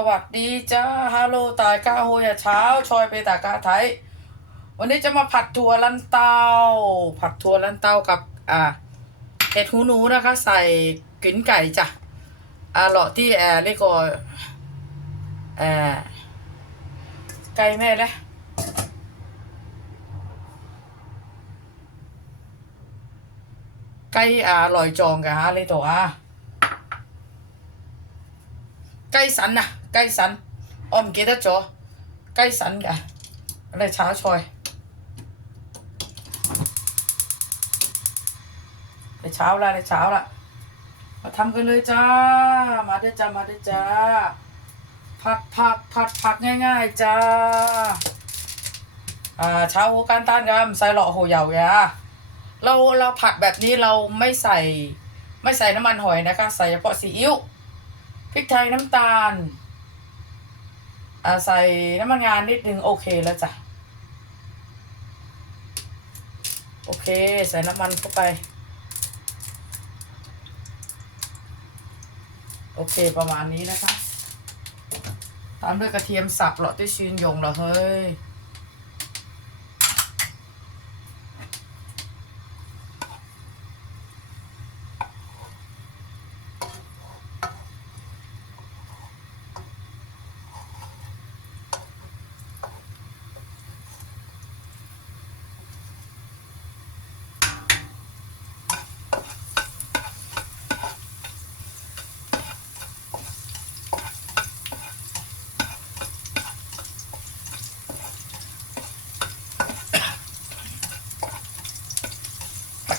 สวัสดีจ้าฮัลโหลตายก้าโฮยาเช้า ชอยไปตากาไทย วันนี้จะมาผัดถั่วลันเตา ผัดถั่วลันเตากับ อ่าเห็ดหูหนูนะคะ ใส่กินไก่จ้ะอ่าเหลาะที่แอร์เรียกว่าแอร์ไก่แม่เลยไก่อ่าลอยจองกันฮะเลยตัวอะ ใกล้สันออมเกตจอใกล้สันกะอะไรเช้าชอยไปเช้าละไปเช้าละมาทำกันเลยจ้า มาด้จ้ามาด้จ้าผัดผักผัดผักง่าย ๆจ้าอ่าเช้าหัวการต้านกันใส่หลอโหยาวยาเราเราผัดแบบนี้เราไม่ใส่ไม่ใส่น้ำมันหอยนะคะ ใส่เฉพาะซีอิ๊วพริกไทยน้ำตาล ใส่น้ำมันงานนิดนึงโอเคแล้วจ้ะ โอเค ใส่น้ำมันเข้าไป โอเคประมาณนี้นะคะตามด้วยกระเทียมสับเหรอที่ชินยงเหรอเฮ้ย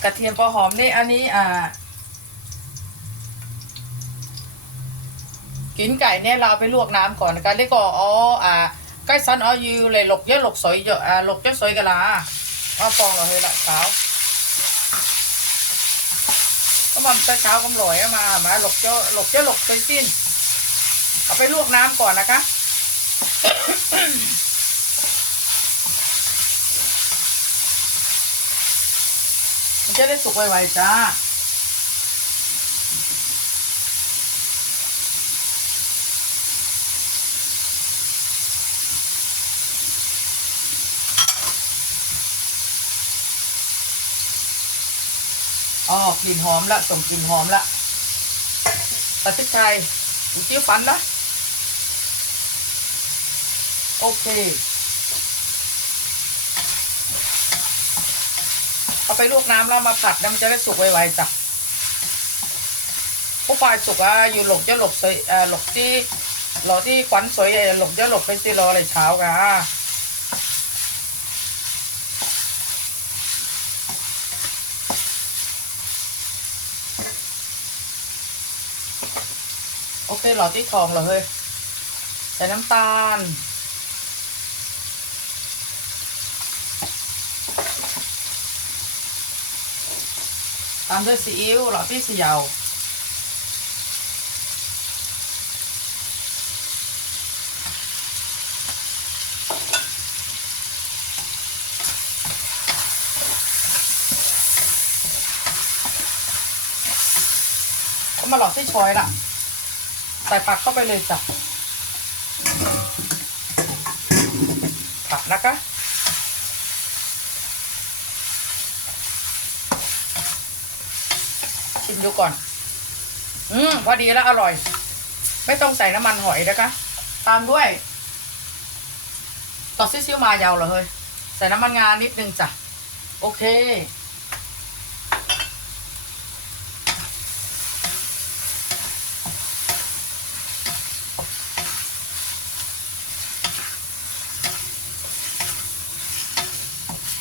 ระเทียมพอหอมนี่อันนี้อ่า กินไก่เนี่ยเราเอาไปลวกน้ำก่อนนะคะแล้วก็อ๋ออ่าใกล้สันอ๋อยูเลยหลกเยอะหลกสอยเยอะอ่าหลกเยอะสอยกันละเอาฟองเราให้ละเช้าก็มันแต่เช้ากำลอยเอามามาหลกเยอะหลกเยอะหลกสอยสิ้นเอาไปลวกน้ำก่อนนะคะ มันจะได้สุกไวๆจ้าอ๋อกลิ่นหอมละส่งกลิ่นหอมละตัดพริกไทยจิ้วฟันนะ โอเค เอาไปลวกน้ำแล้วมาผัดนะมันจะได้สุกไวๆจ้ะผู้ฝ่ายสุกอะอยู่หลกจะหลกสวยเอ่อหลกที่หลอกที่ขวัญสวยเออหลกจะหลกไปสิรออะไรเช้ากันโอเคหลอดที่ทองเหรอเฮ้ยใส่น้ำตาล ตามด้วยซีอิ๊วหลอดที่เสียวก็มาหลอดที่ชอยล่ะ ใส่ผักเข้าไปเลยจ้ะผักนะคะ ชิมดูก่อน อืมพอดีแล้วอร่อย ไม่ต้องใส่น้ำมันหอยนะคะ ตามด้วยต่อซิซิวมายาวเหรอเฮ้ยใส่น้ำมันงานิดนึงจ้ะ โอเค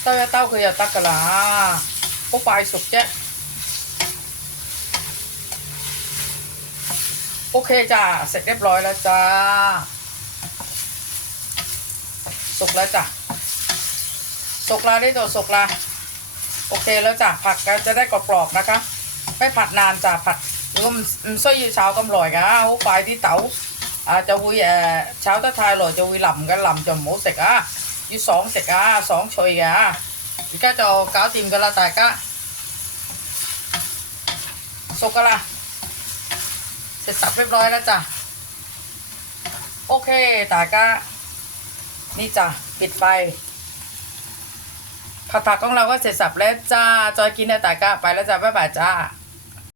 เต้าเต้าคืออย่าตักกะลาพวกปลายสุกแจ๊ะ โอเคจ้าเสร็จเรียบร้อยแล้วจ้าสุกแล้วจ้ะสุกแล้วได้ตัวสุกและโอเคแล้วจ้ะผักก็จะได้กรอบๆนะคะ ไม่ผัดนานจ้ะผัดหรือว่ามันช่วยยืดเช้ากำลอยกะหูไฟที่เตาอาจะวุ้ยเอเช้าตะทายหล่อจะวุ้ยลำกันลำจะหมูเสกอะยู่สองเสกอะสองชอยอีกก็จะเก้าวติมกันละแต่ก็สุกกันละ เสร็จสับเรียบร้อยแล้วจ้ะ โอเค ตาก็นี่จ้ะ ปิดไฟผัดผักของเราก็เสร็จสับแล้วจ้า จอยกินนะตาก็ไปแล้วจ้าบ๊ายบายจ้า